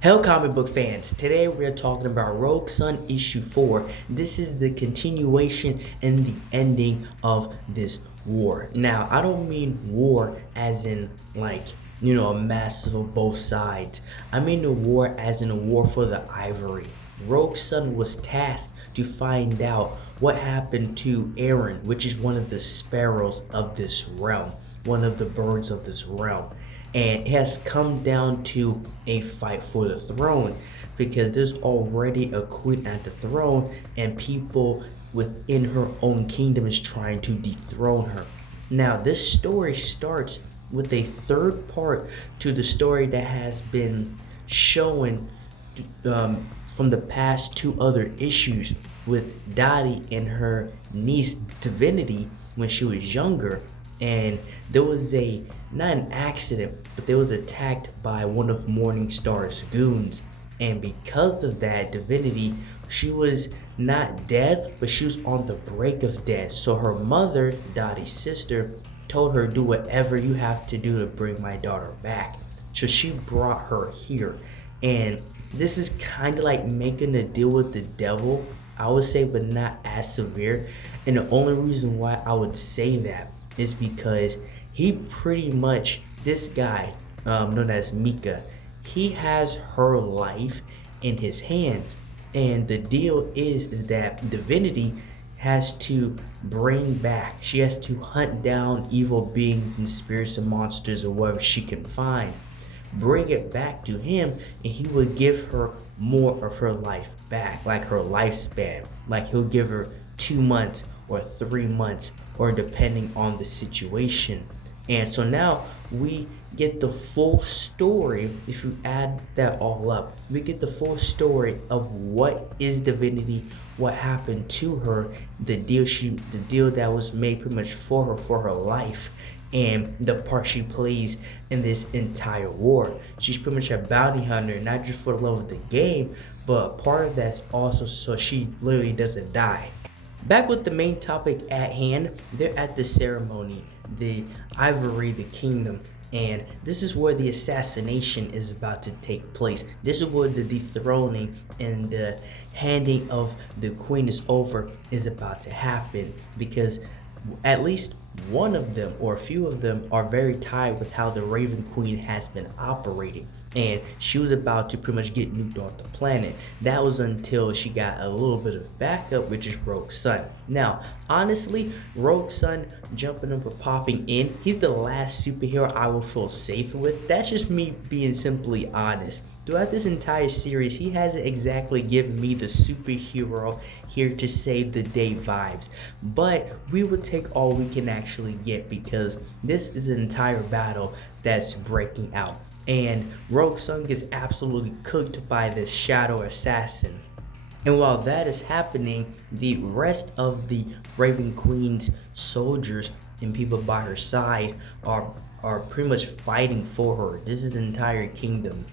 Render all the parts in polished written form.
Hello, comic book fans. Today we're talking about Rogue Sun issue 4. This is the continuation and the ending of this war. Now, I don't mean war as in a massive of both sides. I mean the war as in a war for the ivory. Rogue Sun was tasked to find out what happened to Aaron, which is one of the sparrows of this realm, one of the birds of this realm, and it has come down to a fight for the throne because there's already a queen at the throne and people within her own kingdom is trying to dethrone her. Now this story starts with a third part to the story that has been shown from the past two other issues with Dottie and her niece Divinity when she was younger, and there was a not an accident, but they was attacked by one of Morningstar's goons. And because of that, Divinity, she was not dead, but she was on the brink of death. So her mother, Dottie's sister, told her, do whatever you have to do to bring my daughter back. So she brought her here. And this is kind of like making a deal with the devil, I would say, but not as severe. And the only reason why I would say that is because he pretty much, this guy known as Mika, he has her life in his hands. And the deal is that Divinity has to bring back, she has to hunt down evil beings and spirits and monsters or whatever she can find, bring it back to him, and he will give her more of her life back, like her lifespan. Like he'll give her 2 months or 3 months, or depending on the situation. And so now we get the full story. If you add that all up, we get the full story of what is Divinity, what happened to her, the deal that was made pretty much for her life, and the part she plays in this entire war. She's pretty much a bounty hunter, not just for the love of the game, but part of that's also so she literally doesn't die. Back with the main topic at hand, they're at the ceremony, the Ivory, the kingdom, and this is where the assassination is about to take place. This is where the dethroning and the handing of the queen is over is about to happen, because at least one of them or a few of them are very tired with how the Raven Queen has been operating, and she was about to pretty much get nuked off the planet. That was until she got a little bit of backup, which is Rogue Sun. Now, honestly, Rogue Sun jumping up or popping in, he's the last superhero I will feel safe with. That's just me being simply honest. Throughout this entire series, he hasn't exactly given me the superhero here to save the day vibes. But we will take all we can actually get, because this is an entire battle that's breaking out. And Rogue Sun gets absolutely cooked by this shadow assassin. And while that is happening, the rest of the Raven Queen's soldiers and people by her side are pretty much fighting for her. This is an entire kingdom,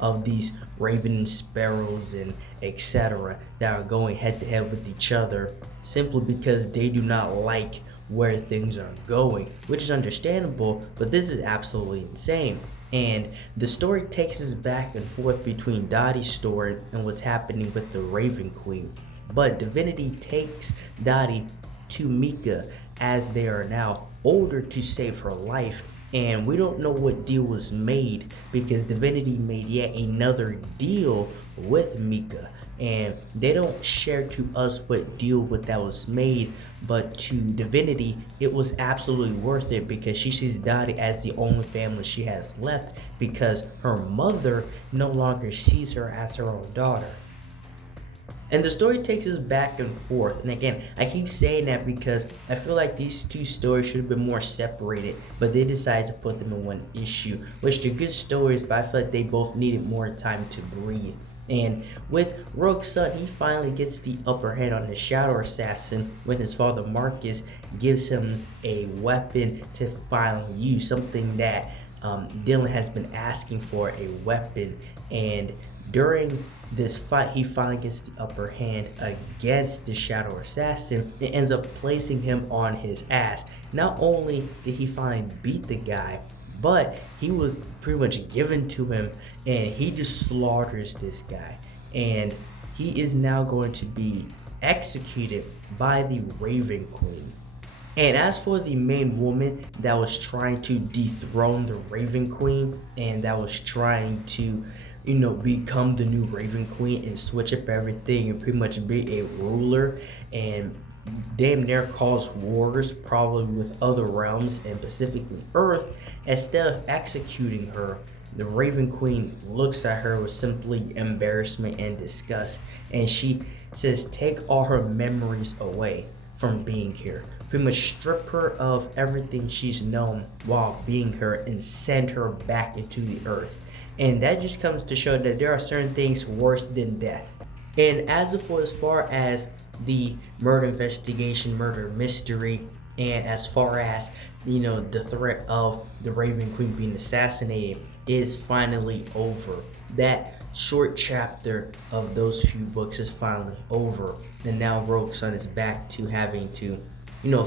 of these raven sparrows and etc. that are going head to head with each other simply because they do not like where things are going, which is understandable, but this is absolutely insane. And the story takes us back and forth between Dottie's story and what's happening with the Raven Queen. But Divinity takes Dottie to Mika as they are now older to save her life. And we don't know what deal was made, because Divinity made yet another deal with Mika, and they don't share to us what deal that was made, but to Divinity it was absolutely worth it, because she sees Dottie as the only family she has left, because her mother no longer sees her as her own daughter. And the story takes us back and forth. And again, I keep saying that because I feel like these two stories should have been more separated, but they decided to put them in one issue, which they're good stories, but I feel like they both needed more time to breathe. And with Rogue Sun, he finally gets the upper hand on the Shadow Assassin when his father Marcus gives him a weapon to finally use, something that Dylan has been asking for, a weapon. And during this fight, he finally gets the upper hand against the Shadow Assassin. It ends up placing him on his ass. Not only did he finally beat the guy, but he was pretty much given to him, and he just slaughters this guy, and he is now going to be executed by the Raven Queen. And as for the main woman that was trying to dethrone the Raven Queen and that was trying to, become the new Raven Queen and switch up everything and pretty much be a ruler and damn near cause wars, probably with other realms and specifically Earth, instead of executing her, the Raven Queen looks at her with simply embarrassment and disgust, and she says, take all her memories away from being here. Pretty much strip her of everything she's known while being here and send her back into the earth. And that just comes to show that there are certain things worse than death. And as far as the murder investigation, murder mystery, and as far as the threat of the Raven Queen being assassinated is finally over. That short chapter of those few books is finally over, and now Rogue Sun is back to having to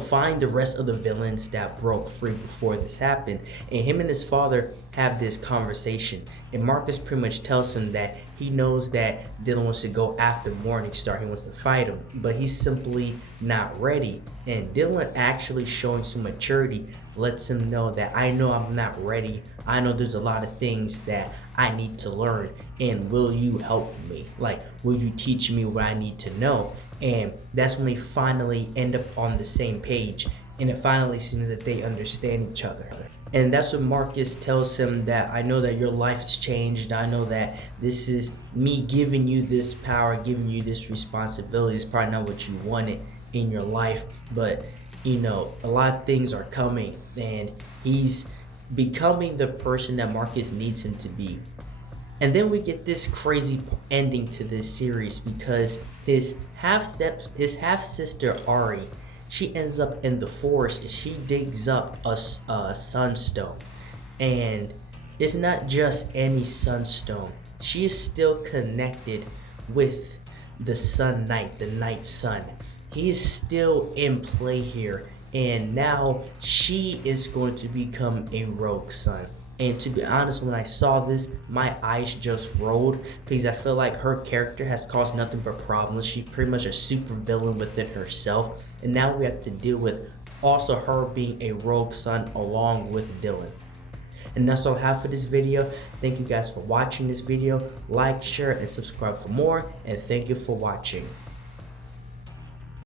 find the rest of the villains that broke free before this happened. And him and his father have this conversation, and Marcus pretty much tells him that he knows that Dylan wants to go after Morningstar. He wants to fight him, but he's simply not ready. And Dylan, actually showing some maturity, lets him know that I know I'm not ready. I know there's a lot of things that I need to learn, and will you help me? Like, will you teach me what I need to know? And that's when they finally end up on the same page, and it finally seems that they understand each other. And that's when Marcus tells him that I know that your life has changed. I know that this is me giving you this power, giving you this responsibility. It's probably not what you wanted in your life, but a lot of things are coming, and he's becoming the person that Marcus needs him to be. And then we get this crazy ending to this series, because his half-sister Ari, she ends up in the forest and she digs up a sunstone. And it's not just any sunstone. She is still connected with the Sun Knight, the Night Sun. He is still in play here, and now she is going to become a Rogue Sun. And to be honest, when I saw this, my eyes just rolled, because I feel like her character has caused nothing but problems. She's pretty much a super villain within herself, and now we have to deal with also her being a Rogue Sun along with Dylan. And that's all I have for this video. Thank you guys for watching this video. Like, share, and subscribe for more, and thank you for watching.